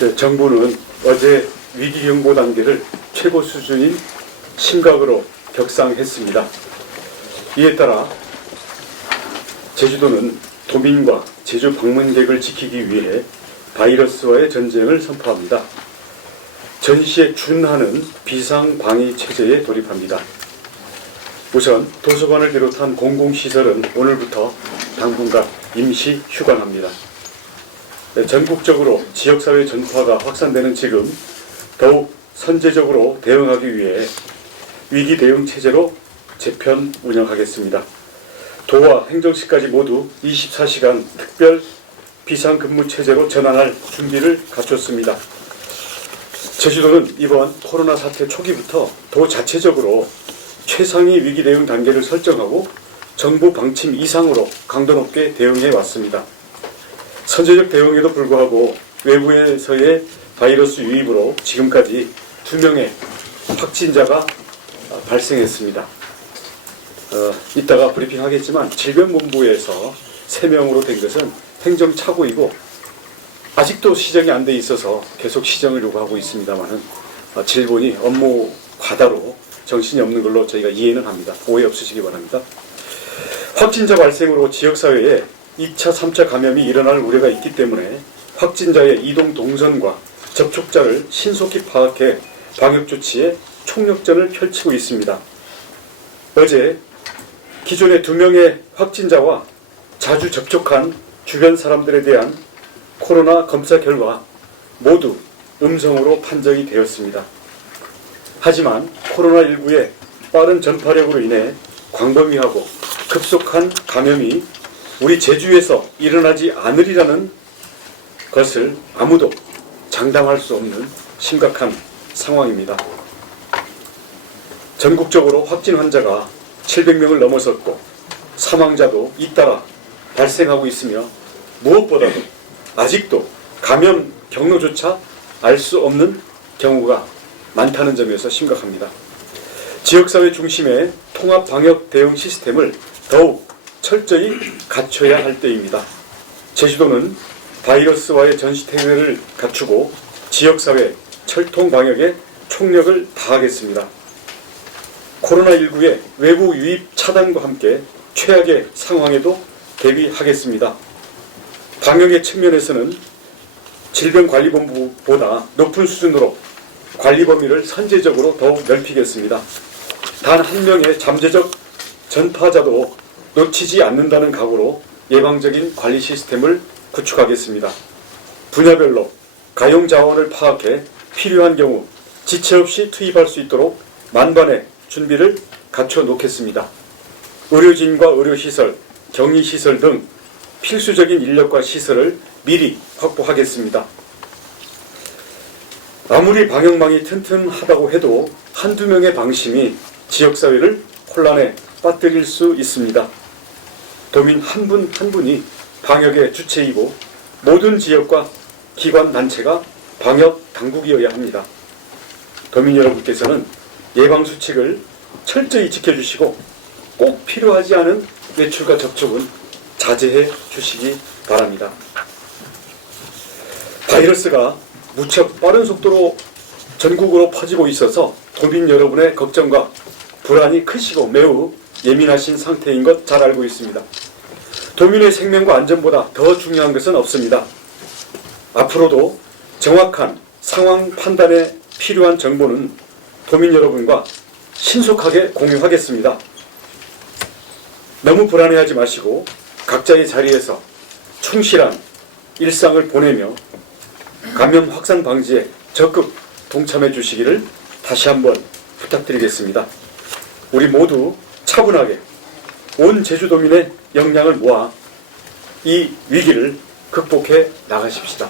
네, 정부는 어제 위기경보 단계를 최고 수준인 심각으로 격상했습니다. 이에 따라 제주도는 도민과 제주 방문객을 지키기 위해 바이러스와의 전쟁을 선포합니다. 전시에 준하는 비상방위 체제에 돌입합니다. 우선 도서관을 비롯한 공공시설은 오늘부터 당분간 임시 휴관합니다. 네, 전국적으로 지역사회 전파가 확산되는 지금 더욱 선제적으로 대응하기 위해 위기 대응 체제로 재편 운영하겠습니다. 도와 행정시까지 모두 24시간 특별 비상근무 체제로 전환할 준비를 갖췄습니다. 제주도는 이번 코로나 사태 초기부터 도 자체적으로 최상위 위기 대응 단계를 설정하고 정부 방침 이상으로 강도 높게 대응해 왔습니다. 선제적 대응에도 불구하고 외부에서의 바이러스 유입으로 지금까지 두 명의 확진자가 발생했습니다. 어, 이따가 브리핑하겠지만 질병본부에서 세 명으로 된 것은 행정착오이고 아직도 시정이 안 돼 있어서 계속 시정을 요구하고 있습니다만은 어, 질본이 업무 과다로 정신이 없는 걸로 저희가 이해는 합니다. 오해 없으시기 바랍니다. 확진자 발생으로 지역사회에 2차, 3차 감염이 일어날 우려가 있기 때문에 확진자의 이동 동선과 접촉자를 신속히 파악해 방역 조치에 총력전을 펼치고 있습니다. 어제 기존의 두 명의 확진자와 자주 접촉한 주변 사람들에 대한 코로나 검사 결과 모두 음성으로 판정이 되었습니다. 하지만 코로나19의 빠른 전파력으로 인해 광범위하고 급속한 감염이 우리 제주에서 일어나지 않으리라는 것을 아무도 장담할 수 없는 심각한 상황입니다. 전국적으로 확진 환자가 700명을 넘어섰고 사망자도 잇따라 발생하고 있으며 무엇보다도 아직도 감염 경로조차 알 수 없는 경우가 많다는 점에서 심각합니다. 지역사회 중심의 통합 방역 대응 시스템을 더욱 철저히 갖춰야 할 때입니다. 제주도는 바이러스와의 전시태회를 갖추고 지역사회 철통 방역에 총력을 다하겠습니다. 코로나19의 외부 유입 차단과 함께 최악의 상황에도 대비하겠습니다. 방역의 측면에서는 질병관리본부보다 높은 수준으로 관리 범위를 선제적으로 더욱 넓히겠습니다. 단 한 명의 잠재적 전파자도 놓치지 않는다는 각오로 예방적인 관리 시스템을 구축하겠습니다. 분야별로 가용 자원을 파악해 필요한 경우 지체 없이 투입할 수 있도록 만반의 준비를 갖춰 놓겠습니다. 의료진과 의료시설, 격리시설 등 필수적인 인력과 시설을 미리 확보하겠습니다. 아무리 방역망이 튼튼하다고 해도 한두 명의 방심이 지역사회를 혼란에 빠뜨릴 수 있습니다. 도민 한분한 분이 방역의 주체이고 모든 지역과 기관 단체가 방역 당국이어야 합니다. 도민 여러분께서는 예방 수칙을 철저히 지켜주시고 꼭 필요하지 않은 외출과 접촉은 자제해 주시기 바랍니다. 바이러스가 무척 빠른 속도로 전국으로 퍼지고 있어서 도민 여러분의 걱정과 불안이 크시고 매우 예민하신 상태인 것 잘 알고 있습니다. 도민의 생명과 안전보다 더 중요한 것은 없습니다. 앞으로도 정확한 상황 판단에 필요한 정보는 도민 여러분과 신속하게 공유하겠습니다. 너무 불안해하지 마시고 각자의 자리에서 충실한 일상을 보내며 감염 확산 방지에 적극 동참해 주시기를 다시 한번 부탁드리겠습니다. 우리 모두 차분하게 온 제주도민의 역량을 모아 이 위기를 극복해 나가십시다.